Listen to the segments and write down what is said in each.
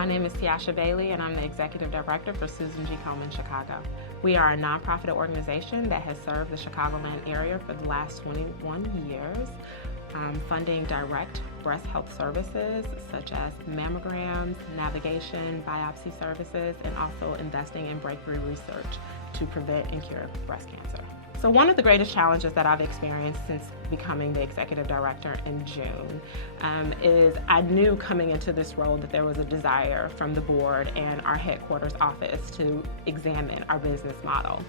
My name is Tiosha Bailey, and I'm the Executive Director for Susan G. Komen Chicago. We are a nonprofit organization that has served the Chicagoland area for the last 21 years, funding direct breast health services such as mammograms, navigation, biopsy services, and also investing in breakthrough research to prevent and cure breast cancer. So one of the greatest challenges that I've experienced since becoming the executive director in June is I knew coming into this role that there was a desire from the board and our headquarters office to examine our business model.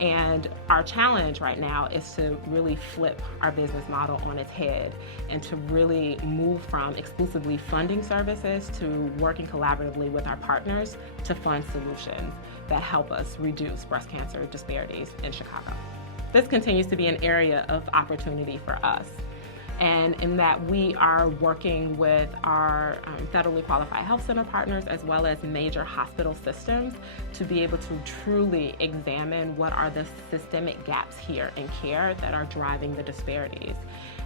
And our challenge right now is to really flip our business model on its head and to really move from exclusively funding services to working collaboratively with our partners to fund solutions that help us reduce breast cancer disparities in Chicago. This continues to be an area of opportunity for us, and in that we are working with our federally qualified health center partners as well as major hospital systems to be able to truly examine what are the systemic gaps here in care that are driving the disparities.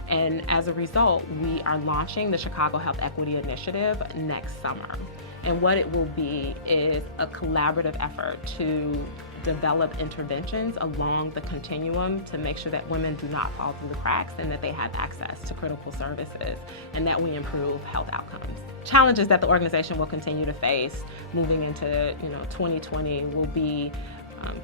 And as a result, we are launching the Chicago Health Equity Initiative next summer. And what it will be is a collaborative effort to develop interventions along the continuum to make sure that women do not fall through the cracks and that they have access to critical services and that we improve health outcomes. Challenges that the organization will continue to face moving into 2020 will be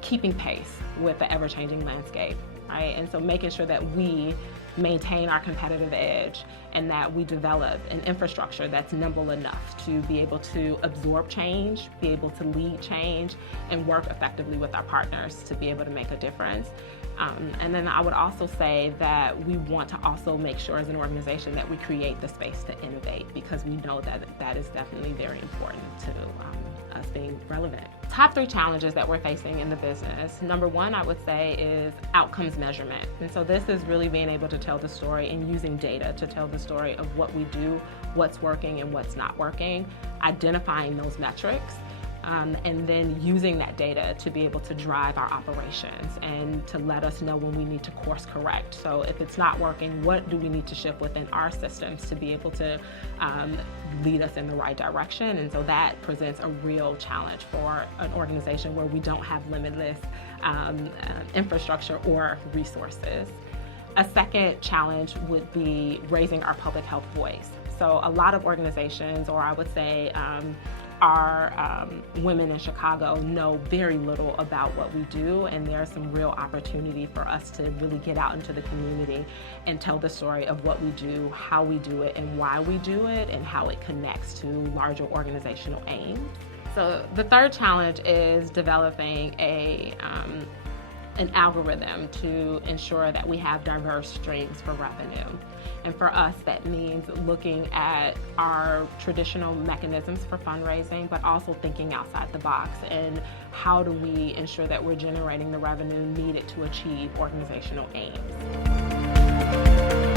keeping pace with the ever-changing landscape, right? And so making sure that we maintain our competitive edge and that we develop an infrastructure that's nimble enough to be able to absorb change, be able to lead change, and work effectively with our partners to be able to make a difference. And then I would also say that we want to also make sure as an organization that we create the space to innovate, because we know that that is definitely very important to us being relevant. Top 3 challenges that we're facing in the business. Number 1, I would say, is outcomes measurement. And so this is really being able to tell the story and using data to tell the story of what we do, what's working and what's not working, identifying those metrics, and then using that data to be able to drive our operations and to let us know when we need to course correct. So if it's not working, what do we need to shift within our systems to be able to lead us in the right direction? And so that presents a real challenge for an organization where we don't have limitless infrastructure or resources. A second challenge would be raising our public health voice. So a lot of organizations, or I would say our women in Chicago, know very little about what we do, and there's some real opportunity for us to really get out into the community and tell the story of what we do, how we do it, and why we do it, and how it connects to larger organizational aims. So the third challenge is developing an algorithm to ensure that we have diverse streams for revenue. And for us, that means looking at our traditional mechanisms for fundraising, but also thinking outside the box and how do we ensure that we're generating the revenue needed to achieve organizational aims.